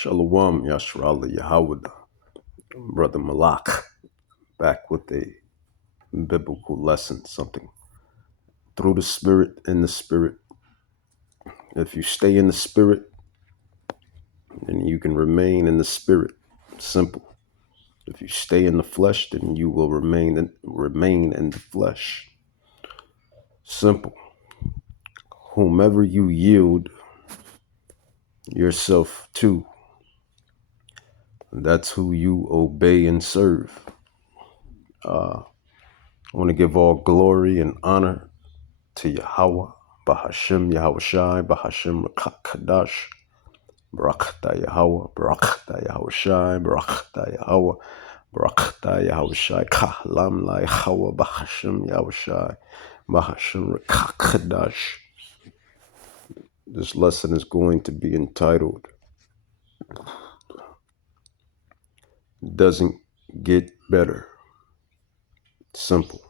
Shalom Yashrala Yahawada, Brother Malak, back with a biblical lesson, something through the Spirit, in the Spirit. If you stay in the Spirit, then you can remain in the Spirit. Simple. If you stay in the flesh, then you will remain in the flesh. Simple. Whomever you yield yourself to, that's who you obey and serve. I want to give all glory and honor to Yahweh, Bahashim Yahushai, Bahashim Kadash, Barakta Yahweh, Barakta Yahushai, Barakta Yahweh, Barakta Yahushai, Kahlam La Yahweh, Bahashim Yahushai, Bahashim Kadash. This lesson is going to be entitled, Doesn't Get Better. Simple.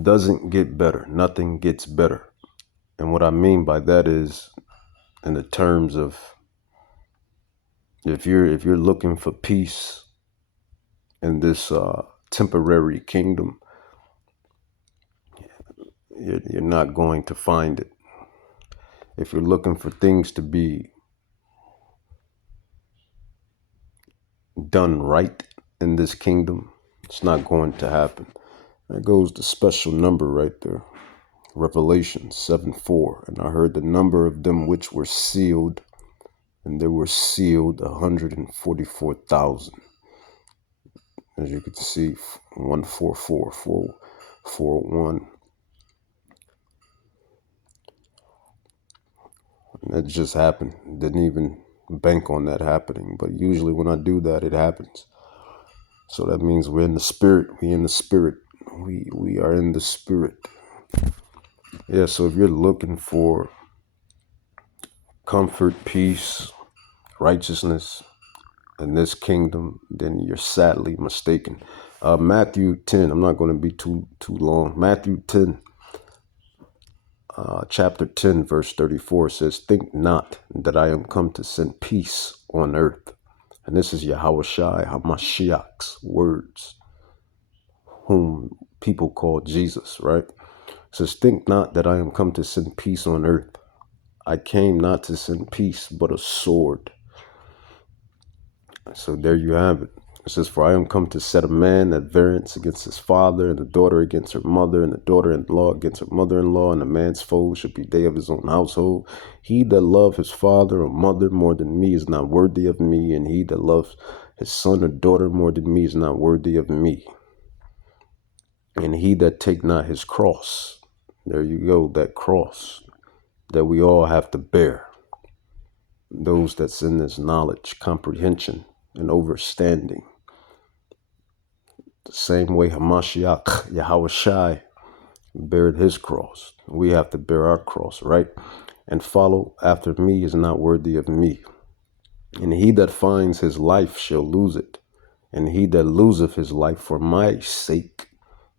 Doesn't get better. Nothing gets better. And what I mean by that is in the terms of if you're looking for peace in this temporary kingdom, you're not going to find it. If you're looking for things to be done right in this kingdom, it's not going to happen. There goes the special number right there. Revelation 7:4. And I heard the number of them which were sealed, and there were sealed 144,000. As you can see, 144, 441. That just happened. Didn't even bank on that happening. But usually when I do that, it happens. So that means we're in the spirit. We in the spirit. We are in the spirit. Yeah, so if you're looking for comfort, peace, righteousness in this kingdom, then you're sadly mistaken. Matthew 10, I'm not going to be too long. Matthew 10, chapter 10, verse 34 says, think not that I am come to send peace on earth. And this is Yahushai HaMashiach's words, whom people call Jesus, right? It says, think not that I am come to send peace on earth. I came not to send peace, but a sword. So there you have it. It says, for I am come to set a man at variance against his father, and the daughter against her mother, and the daughter-in-law against her mother-in-law, and a man's foes should be they of his own household. He that love his father or mother more than me is not worthy of me, and he that loves his son or daughter more than me is not worthy of me. And he that take not his cross, there you go, that cross that we all have to bear. Those that's in this knowledge, comprehension, and understanding. The same way Hamashiach, Yahushai, bared his cross. We have to bear our cross, right? And follow after me is not worthy of me. And he that finds his life shall lose it. And he that loseth his life for my sake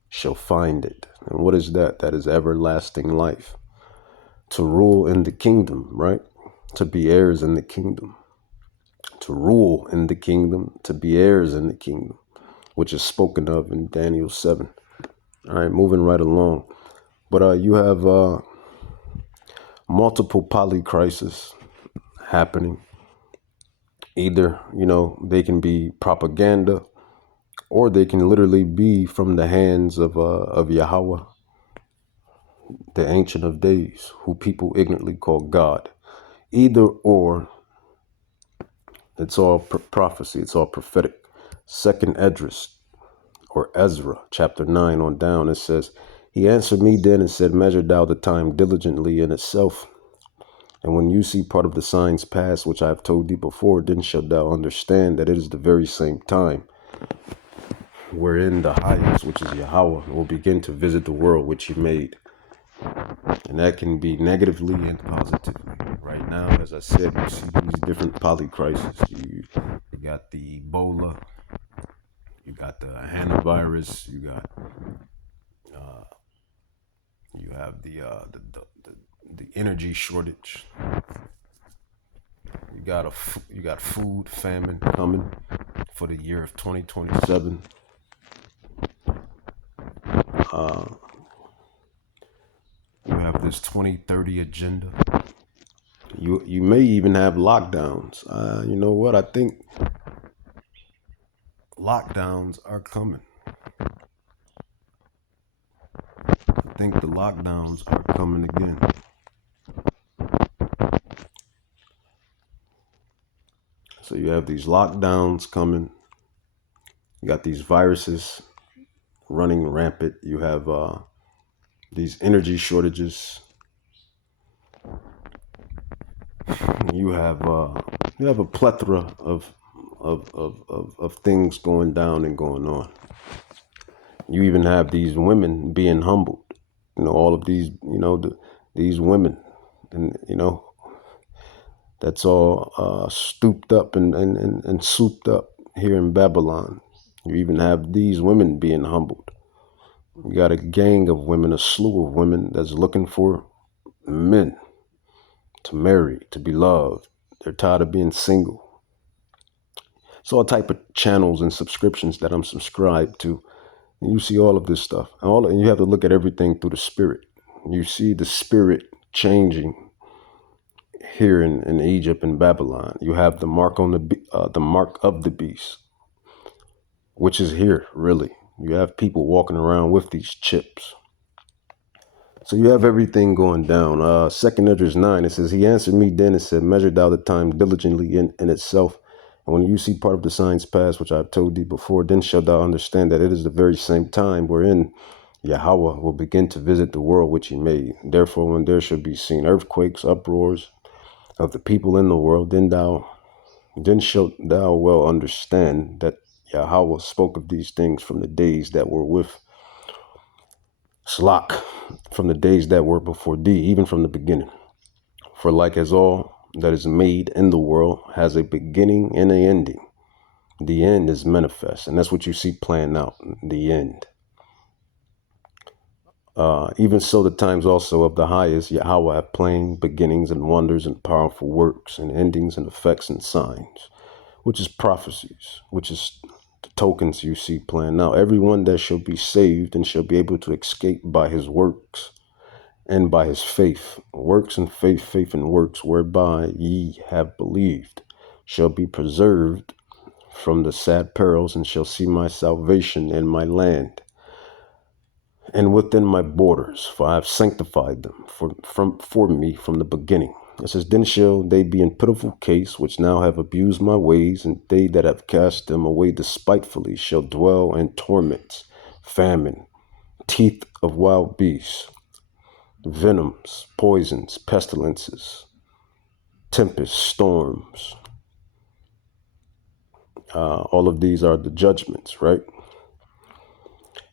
shall find it. And what is that? That is everlasting life. To rule in the kingdom, right? To be heirs in the kingdom. To rule in the kingdom, to be heirs in the kingdom, which is spoken of in Daniel 7. All right, moving right along. But you have multiple polycrises happening. Either, they can be propaganda, or they can literally be from the hands of Yahweh, the Ancient of Days, who people ignorantly call God. Either or, it's all prophecy, it's all prophetic. Second Esdras, or Ezra, chapter 9 on down, it says, he answered me then and said, measure thou the time diligently in itself. And when you see part of the signs pass, which I have told thee before, then shalt thou understand that it is the very same time wherein the highest, which is Yahweh, will begin to visit the world which he made. And that can be negatively and positively. Right now, as I said, you see these different polycrises. You got the Ebola, you got the hantavirus, you have the energy shortage. You you got food famine coming for the year of 2027. You have this 2030 agenda. You may even have lockdowns. You know what? I think lockdowns are coming. I think the lockdowns are coming again. So you have these lockdowns coming. You got these viruses running rampant. You have these energy shortages. You have a plethora of things going down and going on. You even have these women being humbled. You know, all of these, these women, and that's all stooped up and souped up here in Babylon. You even have these women being humbled. You got a gang of women, a slew of women that's looking for men to marry, to be loved. They're tired of being single. It's all type of channels and subscriptions that I'm subscribed to. And you see all of this stuff. And you have to look at everything through the spirit. You see the spirit changing here in Egypt and Babylon. You have the mark on the mark of the beast, which is here, really. You have people walking around with these chips. So you have everything going down. 2 Esdras 9, it says, he answered me then and said, measure thou the time diligently in itself. And when you see part of the signs pass, which I have told thee before, then shalt thou understand that it is the very same time wherein Yahweh will begin to visit the world which he made. Therefore, when there shall be seen earthquakes, uproars of the people in the world, then shalt thou well understand that Yahweh spoke of these things from the days that were with Slach, from the days that were before thee, even from the beginning. For like as all that is made in the world has a beginning and an ending, the end is manifest. And that's what you see playing out, the end. Even so, the times also of the highest, Yahweh have plain beginnings and wonders and powerful works and endings and effects and signs, which is prophecies, which is the tokens you see playing out. Everyone that shall be saved and shall be able to escape by his works and by his faith, works and faith, faith and works, whereby ye have believed, shall be preserved from the sad perils and shall see my salvation in my land and within my borders, for I have sanctified them for me from the beginning. It says, then shall they be in pitiful case, which now have abused my ways, and they that have cast them away despitefully shall dwell in torments, famine, teeth of wild beasts, venoms, poisons, pestilences, tempests, storms. All of these are the judgments, right?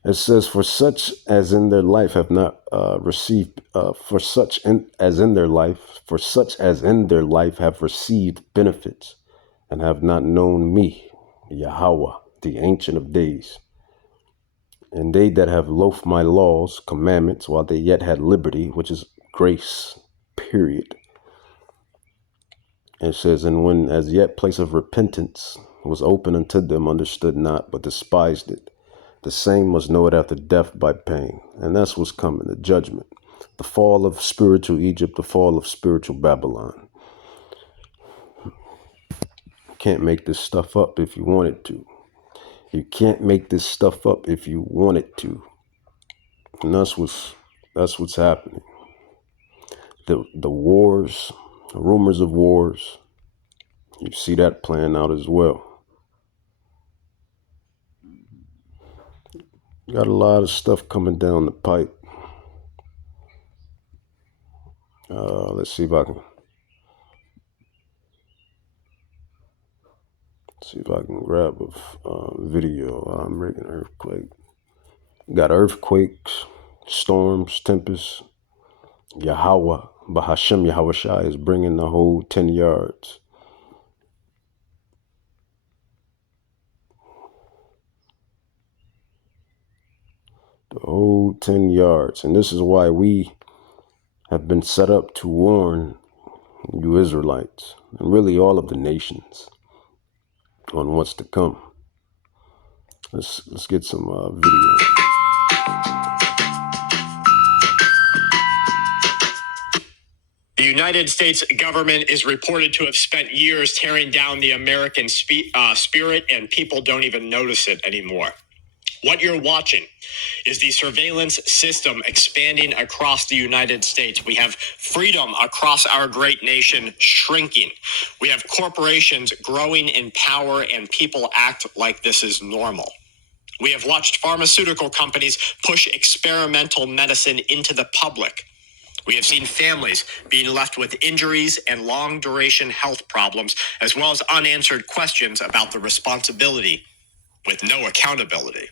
It says, for such as in their life have not received, for such as in their life have received benefits and have not known me, Yahweh, the Ancient of Days. And they that have loathed my laws, commandments, while they yet had liberty, which is grace, period. It says, and when as yet place of repentance was open unto them, understood not, but despised it. The same must know it after death by pain. And that's what's coming, the judgment. The fall of spiritual Egypt, the fall of spiritual Babylon. You can't make this stuff up if you wanted to. You can't make this stuff up if you wanted to. And that's what's happening. The wars, the rumors of wars, you see that playing out as well. Got a lot of stuff coming down the pipe. Let's see if I can grab a video. I'm making an earthquake. Got earthquakes, storms, tempests. Yahweh, Bahashem Yahweh Shai is bringing the whole 10 yards. The whole 10 yards. And this is why we have been set up to warn you Israelites, and really all of the nations on what's to come. Let's get some video. The United States government is reported to have spent years tearing down the American spirit, and people don't even notice it anymore. What you're watching is the surveillance system expanding across the United States. We have freedom across our great nation shrinking. We have corporations growing in power, and people act like this is normal. We have watched pharmaceutical companies push experimental medicine into the public. We have seen families being left with injuries and long-duration health problems, as well as unanswered questions about the responsibility with no accountability.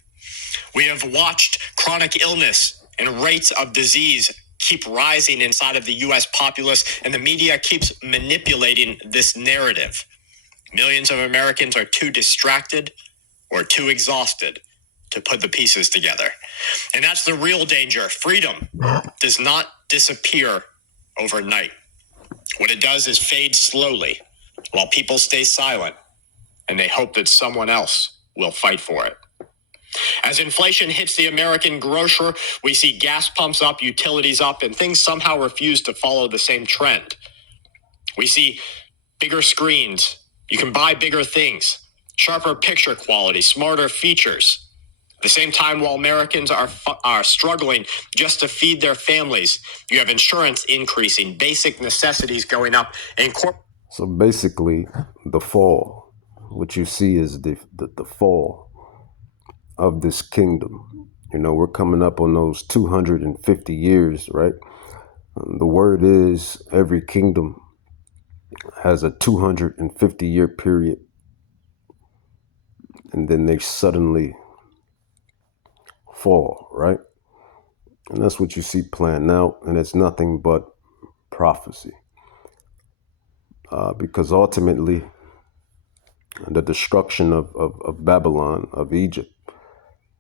We have watched chronic illness and rates of disease keep rising inside of the U.S. populace, and the media keeps manipulating this narrative. Millions of Americans are too distracted or too exhausted to put the pieces together. And that's the real danger. Freedom does not disappear overnight. What it does is fade slowly while people stay silent and they hope that someone else will fight for it. As inflation hits the American grocer, we see gas pumps up, utilities up, and things somehow refuse to follow the same trend. We see bigger screens. You can buy bigger things, sharper picture quality, smarter features. At the same time, while Americans are struggling just to feed their families, you have insurance increasing, basic necessities going up, and So basically, the fall, what you see is the fall of this kingdom. You know, we're coming up on those 250 years, right? The word is every kingdom has a 250-year period, and then they suddenly fall, right? And that's what you see planned out, and it's nothing but prophecy. Because ultimately, the destruction of Babylon, of Egypt,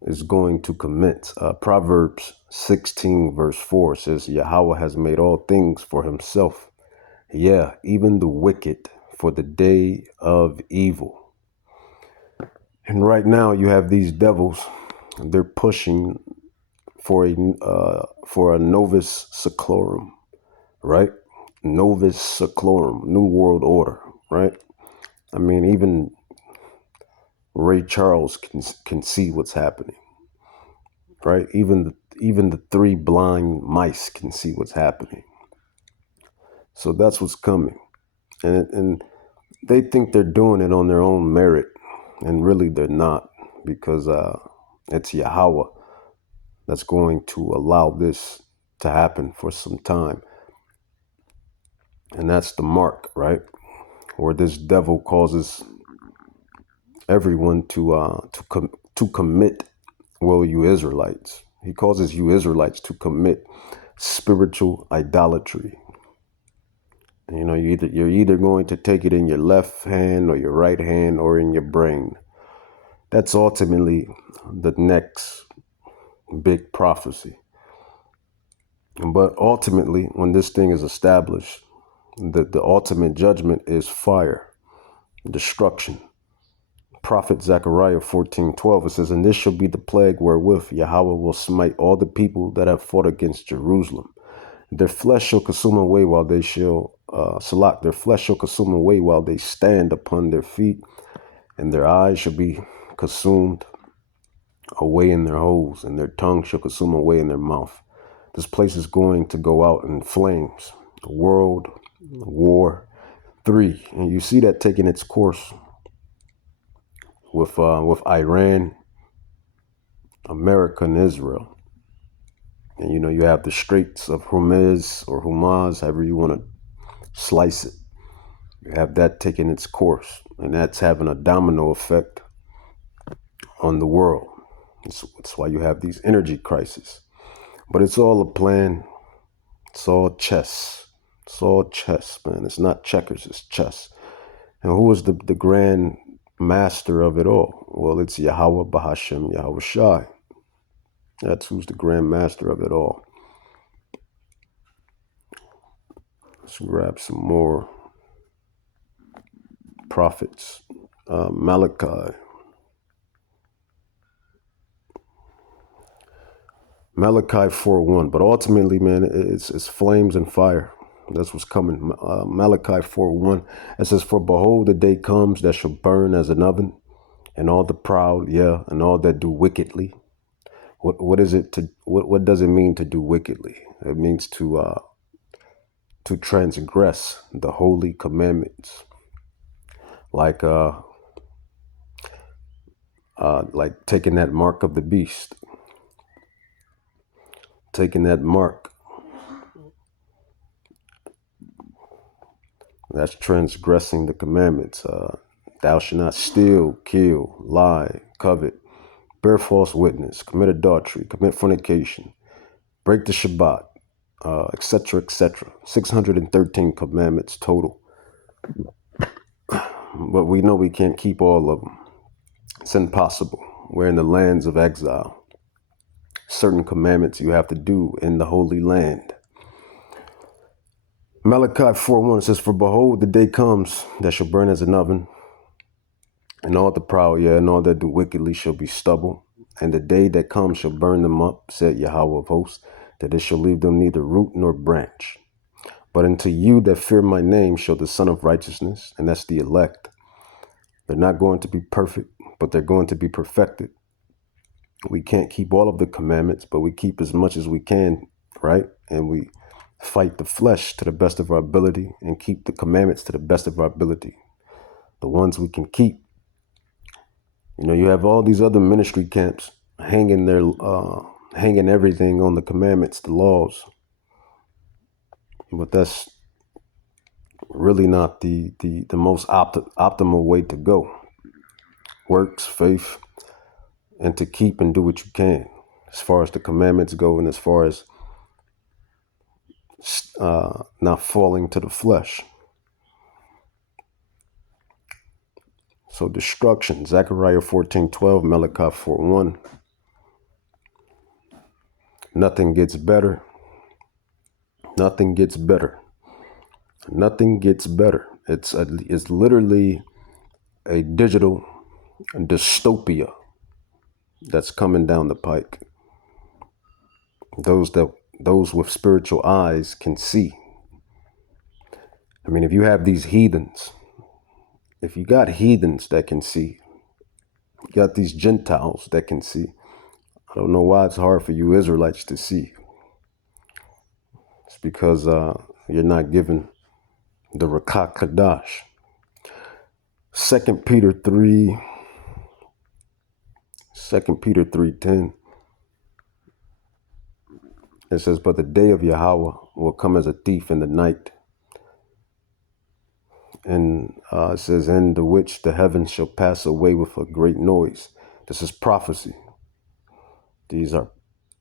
is going to commence. Proverbs 16 verse 4 says, Yahweh has made all things for himself. Yeah, even the wicked for the day of evil. And right now you have these devils, they're pushing for a Novus Seclorum, right? Novus Seclorum, New World Order, right? I mean, even Ray Charles can see what's happening, right? Even the three blind mice can see what's happening. So that's what's coming, and they think they're doing it on their own merit, and really they're not, because it's Yahweh that's going to allow this to happen for some time, and that's the mark, right? Where this devil causes everyone to commit. Well, you Israelites, he causes you Israelites to commit spiritual idolatry. You know, you're either going to take it in your left hand or your right hand or in your brain. That's ultimately the next big prophecy. But ultimately, when this thing is established, the ultimate judgment is fire, destruction. Prophet Zechariah 14:12, it says, and this shall be the plague wherewith Yahweh will smite all the people that have fought against Jerusalem. Their flesh shall consume away while they shall, their flesh shall consume away while they stand upon their feet, and their eyes shall be consumed away in their holes, and their tongue shall consume away in their mouth. This place is going to go out in flames. World War III. And you see that taking its course with Iran, America, and Israel. And you know, you have the Straits of Hormuz or Humaz, however you want to slice it. You have that taking its course, and that's having a domino effect on the world. That's why you have these energy crises. But it's all a plan. It's all chess. It's all chess, man. It's not checkers, it's chess. And who is the grand master of it all? Well, it's Yahweh Bahashem Yahweh Shai. That's who's the grand master of it all. Let's grab some more prophets. Malachi 4:1. But ultimately, man, it's flames and fire. That's what's coming. Malachi 4:1. It says, "For behold, the day comes that shall burn as an oven, and all the proud, and all that do wickedly." What is it to what does it mean to do wickedly? It means to transgress the holy commandments, like taking that mark of the beast, taking that mark. That's transgressing the commandments. Thou shalt not steal, kill, lie, covet, bear false witness, commit adultery, commit fornication, break the Shabbat, etc., etc. 613 commandments total. But we know we can't keep all of them. It's impossible. We're in the lands of exile. Certain commandments you have to do in the Holy Land. Malachi 4:1 says, "For behold, the day comes that shall burn as an oven, and all the proud, and all that do wickedly shall be stubble. And the day that comes shall burn them up, said Yahweh of hosts, that it shall leave them neither root nor branch. But unto you that fear my name shall the Son of Righteousness," and that's the elect. They're not going to be perfect, but they're going to be perfected. We can't keep all of the commandments, but we keep as much as we can, right? And we fight the flesh to the best of our ability and keep the commandments to the best of our ability. The ones we can keep. You have all these other ministry camps hanging everything on the commandments, the laws. But that's really not the most optimal way to go. Works, faith, and to keep and do what you can as far as the commandments go, and as far as not falling to the flesh. So destruction, Zechariah 14:12, Malachi 4:1. Nothing gets better. Nothing gets better. Nothing gets better. It's literally a digital dystopia that's coming down the pike. Those with spiritual eyes can see. I mean, if you have these heathens, if you got heathens that can see, you got these Gentiles that can see. I don't know why it's hard for you Israelites to see. It's because you're not given the Rakak Kadash. 2 Peter 3:10. It says, "But the day of Yahweh will come as a thief in the night." And it says, "In the which the heavens shall pass away with a great noise." This is prophecy. These are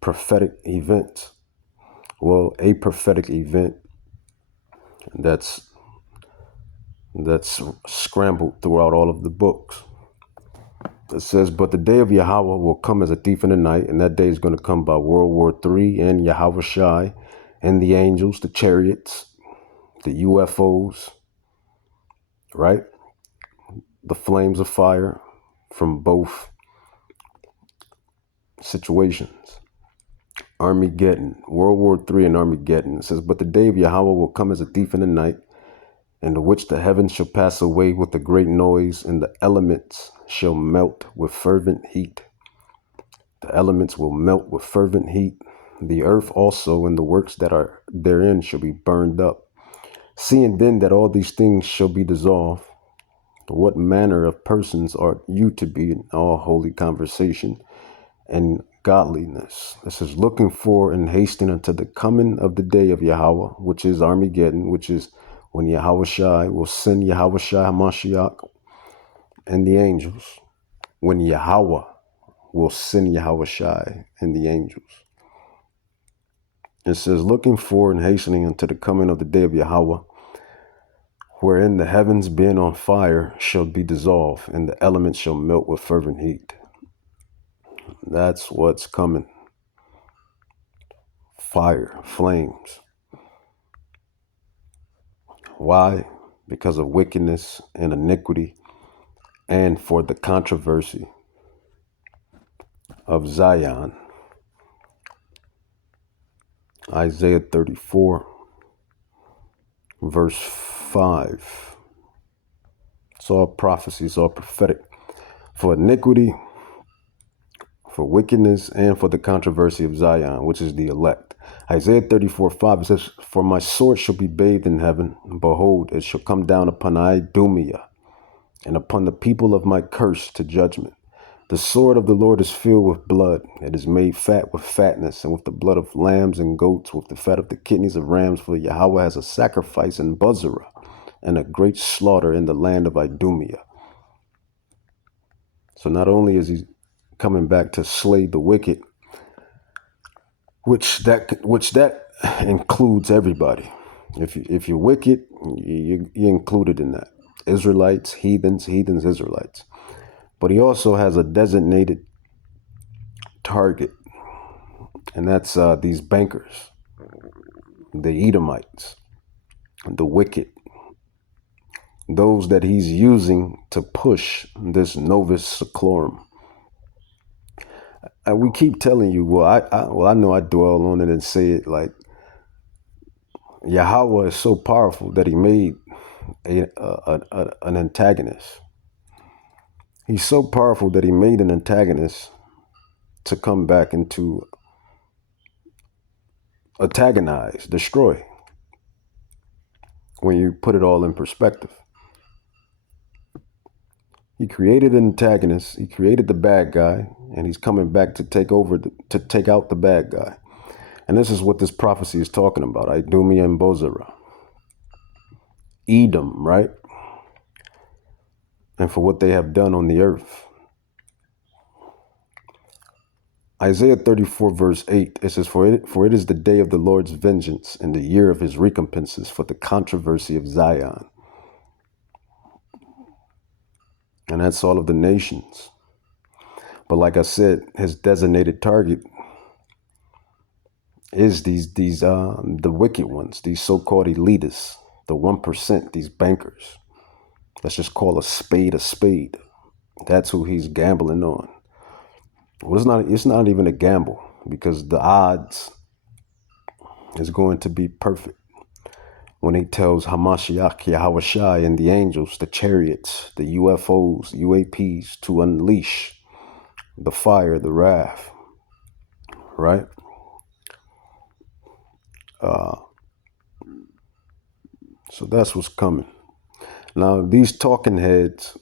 prophetic events. Well, a prophetic event that's scrambled throughout all of the books. It says, "But the day of Yahweh will come as a thief in the night," and that day is going to come by World War III and Yahweh Shai and the angels, the chariots, the UFOs, right? The flames of fire from both situations. Armageddon, World War III and Armageddon. It says, "But the day of Yahweh will come as a thief in the night, in which the heavens shall pass away with a great noise, and the elements shall melt with fervent heat." The elements will melt with fervent heat. The earth also and the works that are therein shall be burned up. Seeing then that all these things shall be dissolved, what manner of persons are you to be in all holy conversation and godliness? This is looking for and hastening unto the coming of the day of Yahweh, which is Armageddon, which is when Yahweh Shai will send Yahweh Shai HaMashiach and the angels. When Yahweh will send Yahweh Shai and the angels. It says, looking for and hastening unto the coming of the day of Yahweh, wherein the heavens being on fire shall be dissolved, and the elements shall melt with fervent heat. That's what's coming. Fire, flames. Why? Because of wickedness and iniquity, and for the controversy of Zion. Isaiah 34, verse 5. It's all prophecy, it's all prophetic. For iniquity, for wickedness, and for the controversy of Zion, which is the elect. Isaiah 34, 5, it says, for my sword shall be bathed in heaven. Behold, it shall come down upon Idumea, and upon the people of my curse to judgment. The sword of the Lord is filled with blood. It is made fat with fatness, and with the blood of lambs and goats, with the fat of the kidneys of rams. For Yahweh has a sacrifice in Bozrah, and a great slaughter in the land of Idumea. So not only is he coming back to slay the wicked, which that includes everybody. If you're wicked, you're included in that. Israelites, heathens, Israelites. But he also has a designated target, and that's these bankers, the Edomites, the wicked, those that he's using to push this Novus Seclorum. And we keep telling you, I know I dwell on it and say it like Yahweh is so powerful that he made an antagonist. He's so powerful that he made an antagonist to come back and to antagonize, destroy, when you put it all in perspective. He created an antagonist, he created the bad guy, and he's coming back to take over, to take out the bad guy. And this is what this prophecy is talking about, Idumea and Bozrah. Edom, right? And for what they have done on the earth. Isaiah 34, verse 8, it says, for it is the day of the Lord's vengeance, and the year of his recompenses, for the controversy of Zion. And that's all of the nations. But like I said, his designated target is the wicked ones, these so-called elitists, the 1%, these bankers. Let's just call a spade a spade. That's who he's gambling on. Well, it's not even a gamble, because the odds is going to be perfect when he tells Hamashiach, Yahushai, and the angels, the chariots, the UFOs, UAPs, to unleash the fire, the wrath, right? So that's what's coming. Now, these talking heads,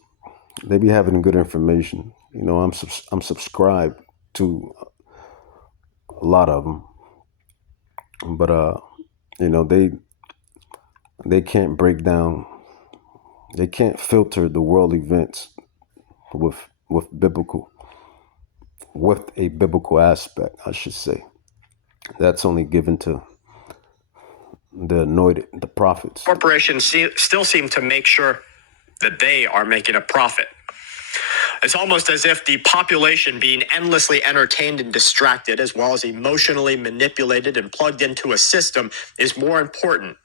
they be having good information. You know, I'm subscribed to a lot of them, but you know, they can't break down, they can't filter the world events with a biblical aspect, I should say. That's only given to the anointed, the prophets. Corporations still seem to make sure that they are making a profit. It's almost as if the population being endlessly entertained and distracted, as well as emotionally manipulated and plugged into a system, is more important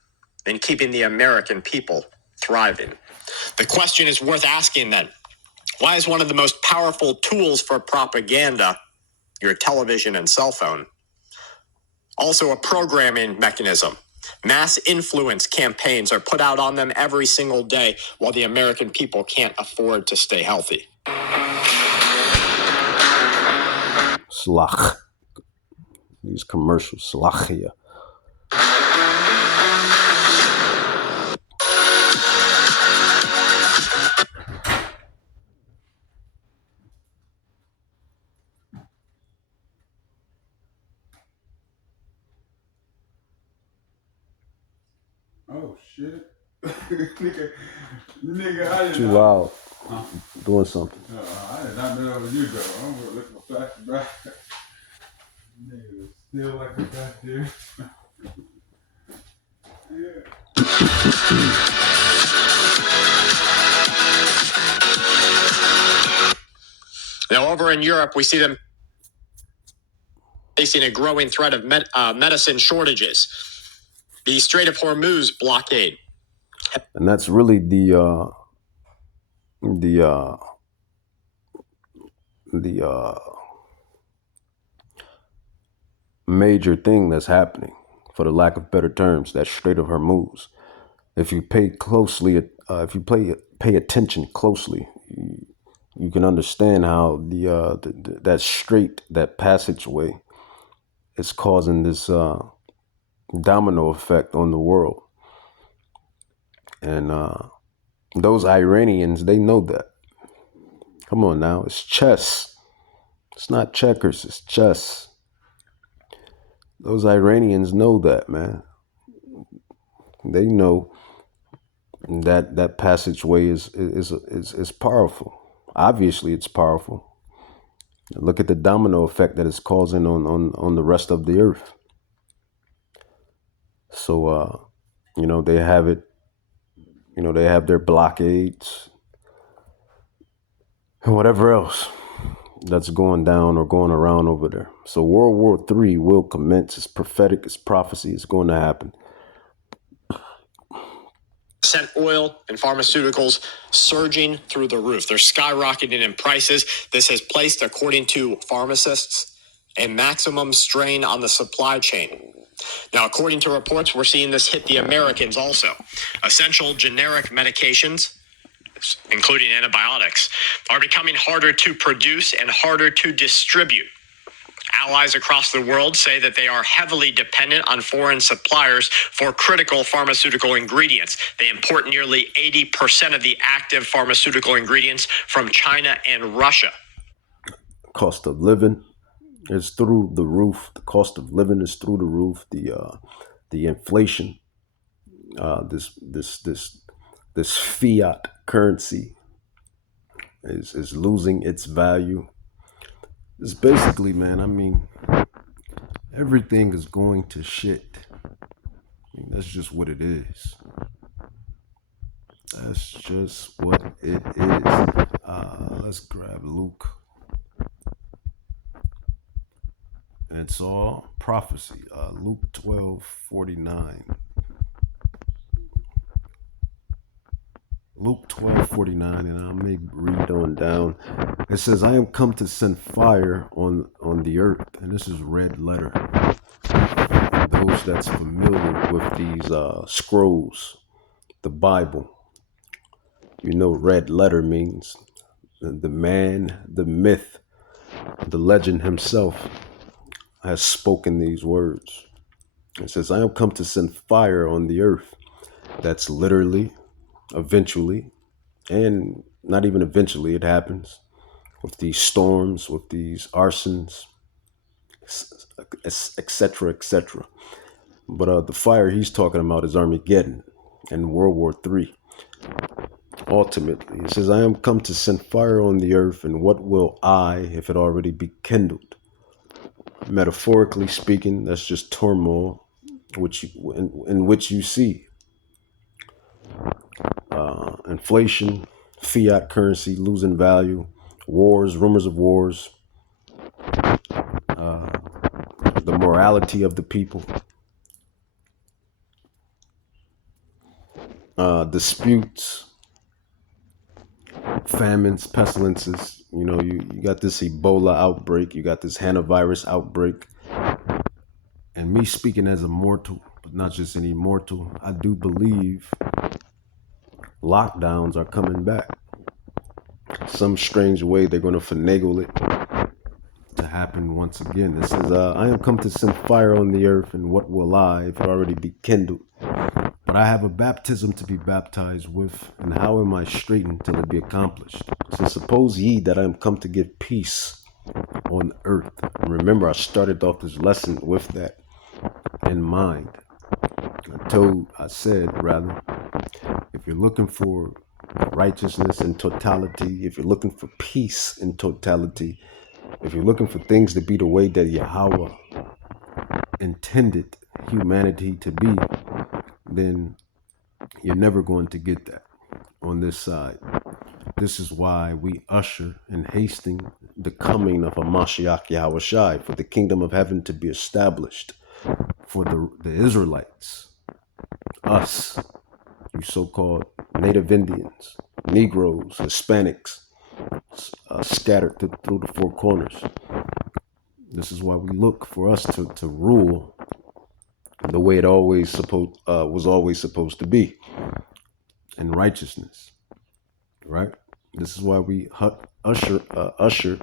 than keeping the American people thriving. The question is worth asking then. Why is one of the most powerful tools for propaganda your television and cell phone also a programming mechanism? Mass influence campaigns are put out on them every single day, while the American people can't afford to stay healthy. Slach. These commercials, slachia. Oh shit. nigga, I did Too not. loud. Huh? Doing something. I did not know that was you, though. I'm gonna look for fast back. Nigga was still like a goddamn. Yeah. Now, over in Europe, we see them facing a growing threat of medicine shortages. The Strait of Hormuz blockade And that's really the major thing that's happening, for the lack of better terms, that Strait of Hormuz. If you pay closely, if you pay attention closely, you can understand how that strait, that passageway, is causing this domino effect on the world. And those Iranians, they know that. Come on now, it's chess. It's not checkers, it's chess. Those Iranians know that, man. They know that passageway is powerful. Obviously, it's powerful. Look at the domino effect that it's causing on the rest of the earth. So, they have it. They have their blockades and whatever else that's going down or going around over there. So World War III will commence. It's prophetic. It's prophecy. It's going to happen. Sent oil and pharmaceuticals surging through the roof. They're skyrocketing in prices. This has placed, according to pharmacists, a maximum strain on the supply chain. Now, according to reports, we're seeing this hit the Americans also. Essential generic medications, including antibiotics, are becoming harder to produce and harder to distribute. Allies across the world say that they are heavily dependent on foreign suppliers for critical pharmaceutical ingredients. They import nearly 80% of the active pharmaceutical ingredients from China and Russia. Cost of living is through the roof. The cost of living is through the roof. The inflation, this fiat currency is losing its value. It's basically, man, I mean, everything is going to shit. I mean, that's just what it is. That's just what it is. Let's grab Luke. And it's all prophecy. Luke 12:49. Luke 12:49, and I may read on down. It says, I am come to send fire on the earth. And this is red letter. Those that's familiar with these scrolls, the Bible, red letter means the man, the myth, the legend himself has spoken these words. It says, I am come to send fire on the earth. That's literally, eventually, and not even eventually, it happens with these storms, with these arsons, etc., etc. But the fire he's talking about is Armageddon and World War III. Ultimately, it says, I am come to send fire on the earth, and what will I, if it already be kindled? Metaphorically speaking, that's just turmoil, in which you see inflation, fiat currency losing value, wars, rumors of wars, the morality of the people, disputes, famines, pestilences. You got this Ebola outbreak, you got this hantavirus outbreak. And me speaking as a mortal, but not just an immortal, I do believe lockdowns are coming back. Some strange way they're going to finagle it to happen once again. It says, I am come to send fire on the earth, and what will I, if it already be kindled? But I have a baptism to be baptized with, and how am I straitened till it be accomplished? So suppose ye that I am come to give peace on earth. And remember, I started off this lesson with that in mind. I said, if you're looking for righteousness in totality, if you're looking for peace in totality, if you're looking for things to be the way that Yahweh intended humanity to be, then you're never going to get that on this side. This is why we usher and hasten the coming of a Mashiach Yahushai, for the kingdom of heaven to be established, for the Israelites, us, you so-called Native Indians, Negroes, Hispanics, scattered through the four corners. This is why we look for us to rule the way it was always supposed to be, in righteousness, right? This is why we usher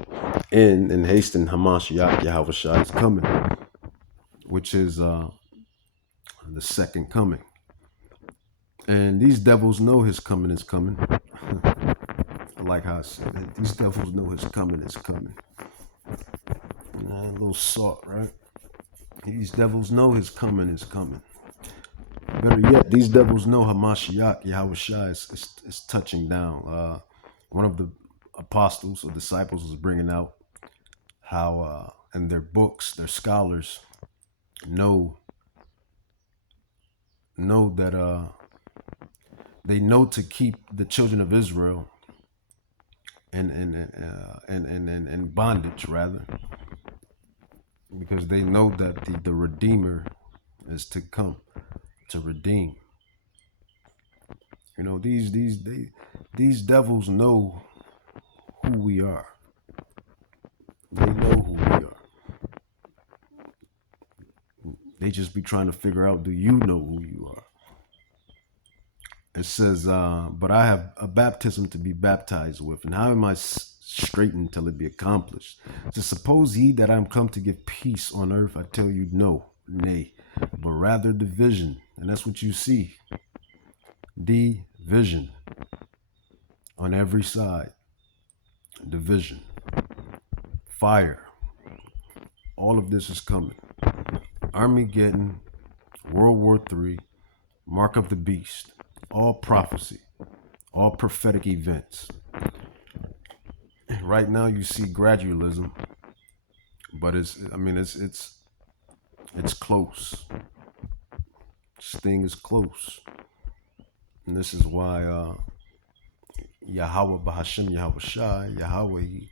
in and hasten Hamashiach Yahushua is coming, which is the second coming. And these devils know his coming is coming. I like how I said that. These devils know his coming is coming. A little salt, right? These devils know his coming is coming. Better yet, these devils know Hamashiach Yahushua is touching down. One of the apostles or disciples was bringing out how in their books, their scholars know that they know to keep the children of Israel in bondage, rather, because they know that the Redeemer is to come to redeem. You know, these devils know who we are. They know who we are. They just be trying to figure out, do you know who you are? It says, but I have a baptism to be baptized with, and how am I straitened till it be accomplished? To suppose ye that I am come to give peace on earth, I tell you no, nay, but rather division. And that's what you see. Division on every side. Division. Fire. All of this is coming. Armageddon, World War III, Mark of the Beast. All prophecy, all prophetic events. Right now you see gradualism, but it's close. This thing is close. And this is why Yahweh Bahashem Yahushua, Yahweh,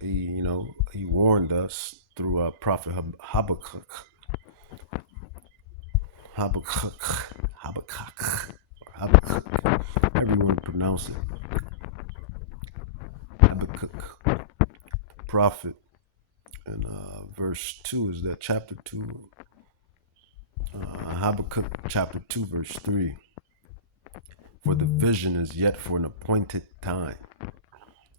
he warned us through Prophet Habakkuk. Habakkuk, everyone pronounce it. Habakkuk, prophet, and verse 2 is that chapter 2. Habakkuk chapter 2 verse 3. For the vision is yet for an appointed time.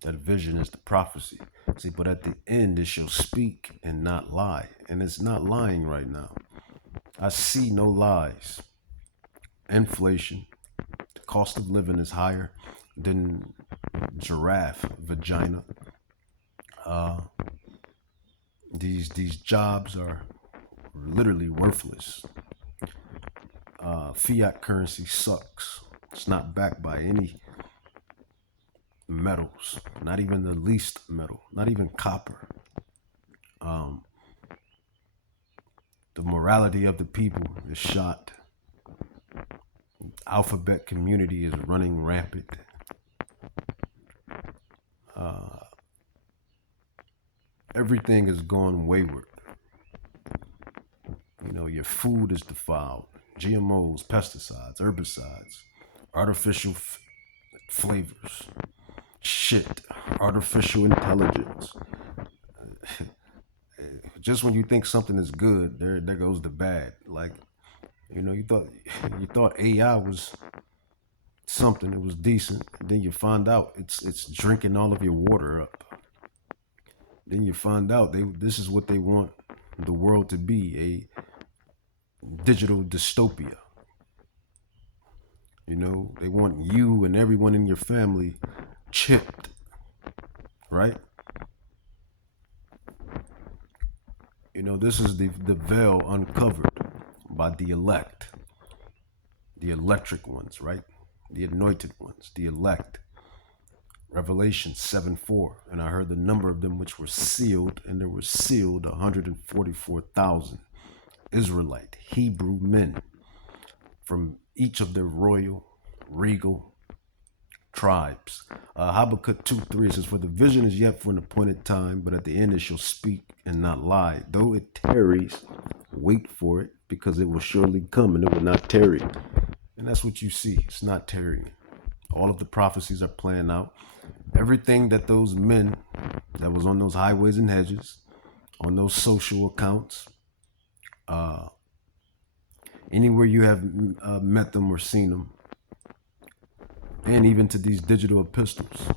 That vision is the prophecy. See, but at the end it shall speak and not lie. And it's not lying right now. I see no lies. Inflation. The cost of living is higher than giraffe vagina. These jobs are literally worthless. Fiat currency sucks. It's not backed by any metals, not even the least metal, not even copper. The morality of the people is shot. Alphabet community is running rampant. Everything is gone wayward. You know, your food is defiled. GMOs, pesticides, herbicides, artificial flavors, shit, artificial intelligence. Just when you think something is good, there goes the bad. Like, you know, you thought AI was something, it was decent. Then you find out it's drinking all of your water up. Then you find out this is what they want the world to be, a digital dystopia. You know, they want you and everyone in your family chipped, right? You know, this is the veil uncovered by the elect, the electric ones, right? The anointed ones, the elect. Revelation 7:4, and I heard the number of them which were sealed, and there were sealed 144,000 Israelite Hebrew men from each of their royal, regal tribes. Habakkuk 2:3 says, for the vision is yet for an appointed time, but at the end it shall speak and not lie. Though it tarries, wait for it, because it will surely come and it will not tarry. And that's what you see. It's not tarrying. All of the prophecies are playing out. Everything that those men that was on those highways and hedges, on those social accounts, anywhere you have met them or seen them, and even to these digital epistles,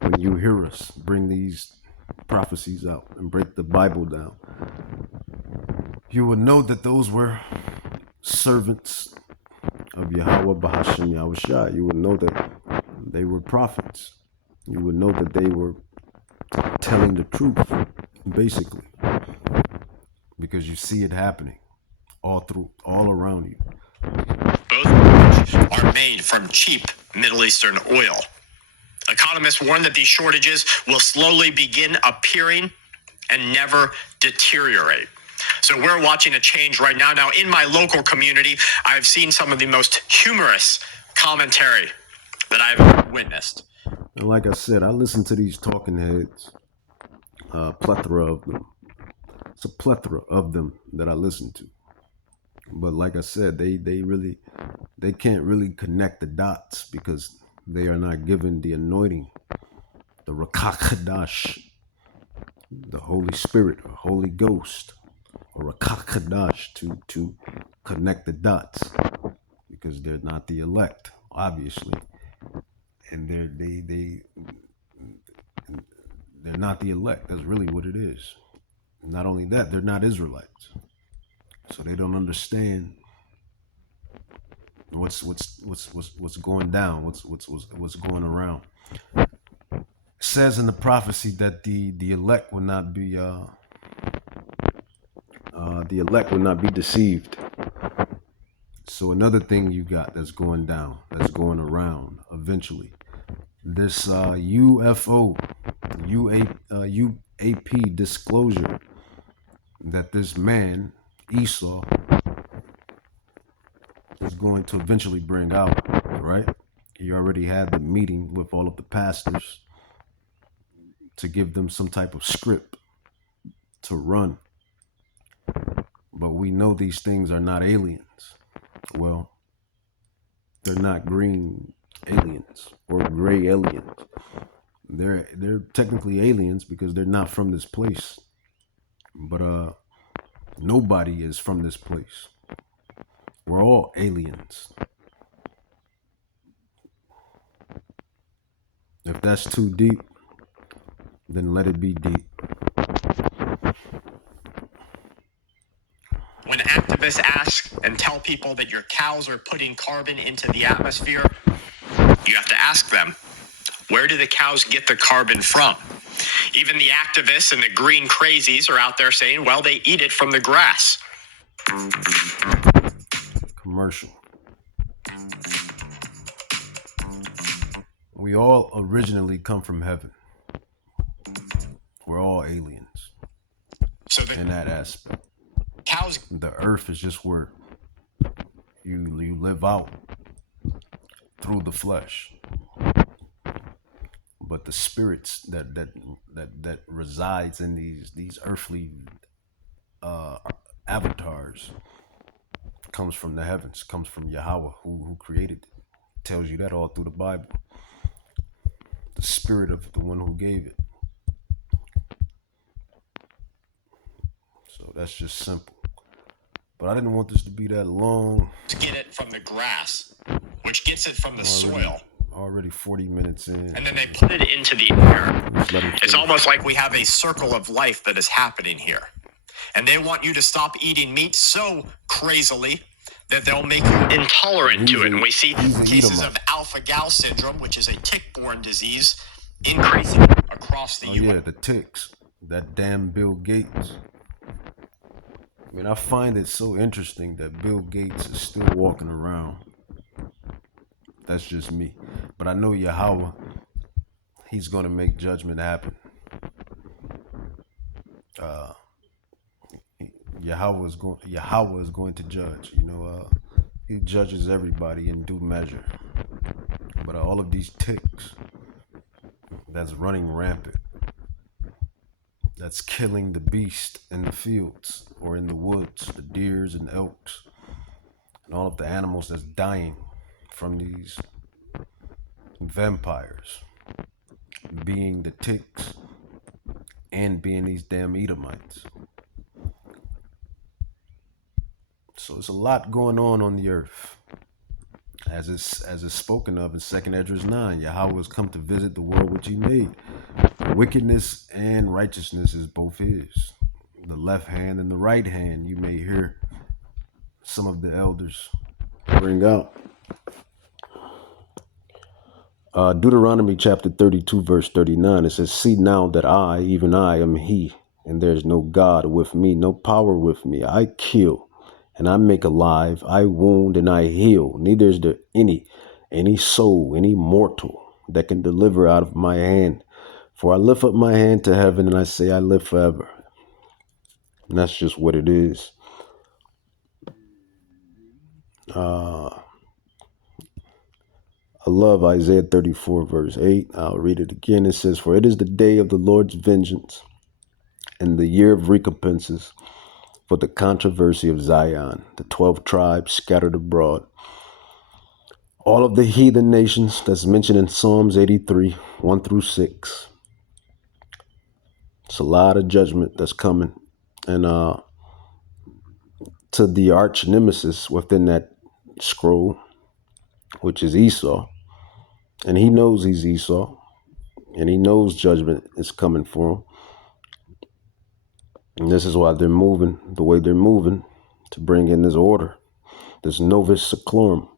when you hear us bring these prophecies out and break the Bible down, you will know that those were servants of Yahweh Bahasham Yahushua. You would know that they were prophets. You would know that they were telling the truth, basically, because you see it happening all around you. Both of which are made from cheap Middle Eastern oil. Economists warn that these shortages will slowly begin appearing and never deteriorate. So we're watching a change right now. Now, in my local community, I've seen some of the most humorous commentary that I've ever witnessed. And like I said, I listen to these talking heads, plethora of them. It's a plethora of them that I listen to. But like I said, they can't really connect the dots because they are not given the anointing, the Rakak Hadash, the Holy Spirit or Holy Ghost, or Rakak Hadash to connect the dots, because they're not the elect, obviously, and they're not the elect. That's really what it is. Not only that, they're not Israelites, so they don't understand what's going down, what's going around. It says in the prophecy that the elect will not be deceived. So another thing you got that's going down, that's going around eventually, this UFO, UAP disclosure that this man, Esau, is going to eventually bring out, right? He already had the meeting with all of the pastors to give them some type of script to run. But we know these things are not aliens. Well, they're not green aliens or gray aliens. They're technically aliens because they're not from this place. But nobody is from this place. We're all aliens. If that's too deep, then let it be deep. When activists ask and tell people that your cows are putting carbon into the atmosphere, you have to ask them, where do the cows get the carbon from? Even the activists and the green crazies are out there saying, well, they eat it from the grass. Commercial. We all originally come from heaven. We're all aliens. So in that aspect. Cows. The earth is just where you live out through the flesh. But the spirits that resides in these earthly avatars comes from the heavens, comes from Yahweh, who created it. Tells you that all through the Bible. The spirit of the one who gave it. So that's just simple. But I didn't want this to be that long. Get it from the grass, which gets it from the soil. Already 40 minutes in. And then they put it into the air. It's almost like we have a circle of life that is happening here. And they want you to stop eating meat so crazily that they'll make you intolerant to it. And we see cases of alpha-gal syndrome, which is a tick-borne disease, increasing across the U.S. Yeah, the ticks. That damn Bill Gates. I mean, I find it so interesting that Bill Gates is still walking around. That's just me. But I know Yahweh, he's going to make judgment happen. Yahweh is going to judge. He judges everybody in due measure. But all of these ticks that's running rampant, that's killing the beast in the fields or in the woods, the deers and elks, and all of the animals that's dying from these vampires, being the ticks and being these damn Edomites. So it's a lot going on the earth. As it's spoken of in 2nd Esdras 9, Yahweh has come to visit the world which he made. Wickedness and righteousness is both his. The left hand and the right hand, you may hear some of the elders bring out. Deuteronomy chapter 32, verse 39, it says, "See now that I, even I, am he, and there is no God with me, no power with me. I kill, and I make alive, I wound, and I heal. Neither is there any soul, any mortal that can deliver out of my hand. For I lift up my hand to heaven, and I say, I live forever." And that's just what it is. I love Isaiah 34, verse 8. I'll read it again. It says, "For it is the day of the Lord's vengeance, and the year of recompenses, for the controversy of Zion, the 12 tribes scattered abroad." All of the heathen nations that's mentioned in Psalms 83, 1 through 6. It's a lot of judgment that's coming. And to the arch nemesis within that scroll, which is Esau. And he knows he's Esau. And he knows judgment is coming for him. And this is why they're moving the way they're moving, to bring in this order, this Novus Seclorum.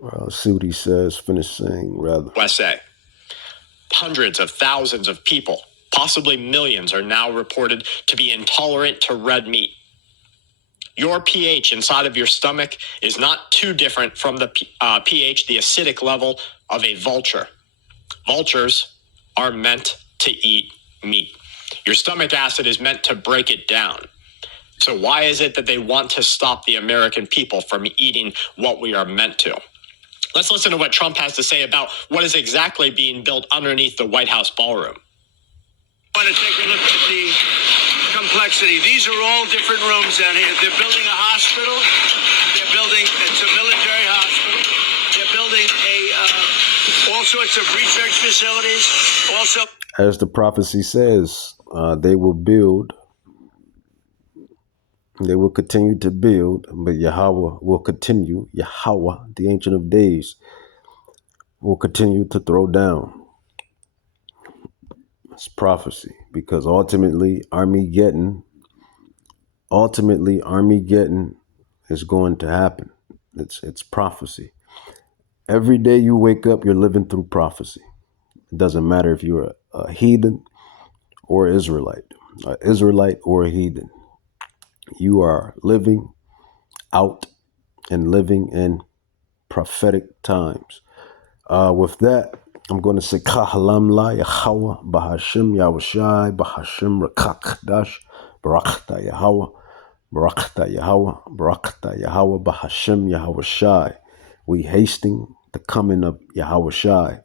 Let's see what he says. Finish saying, rather. USA. Hundreds of thousands of people, possibly millions, are now reported to be intolerant to red meat. Your pH inside of your stomach is not too different from the pH, the acidic level of a vulture. Vultures are meant to eat meat. Your stomach acid is meant to break it down. So why is it that they want to stop the American people from eating what we are meant to? Let's listen to what Trump has to say about what is exactly being built underneath the White House ballroom. I want to take a look at the complexity. These are all different rooms down here. They're building a hospital. They're building, it's a military hospital. They're building all sorts of research facilities. Also, as the prophecy says, they will build. They will continue to build, but Yahweh will continue. Yahweh, the Ancient of Days, will continue to throw down. It's prophecy, because ultimately Armageddon is going to happen. It's prophecy. Every day you wake up, you're living through prophecy. It doesn't matter if you're a heathen or Israelite or a heathen. You are living out and living in prophetic times. With that, I'm going to say Kahalam La Yahweh Bahashim Yahushai Bahashim Rakakdash Barakta Yahweh Barakta Yahweh Barakta Yahweh Bahashim Yahushai. We hasting the coming of Yahushai.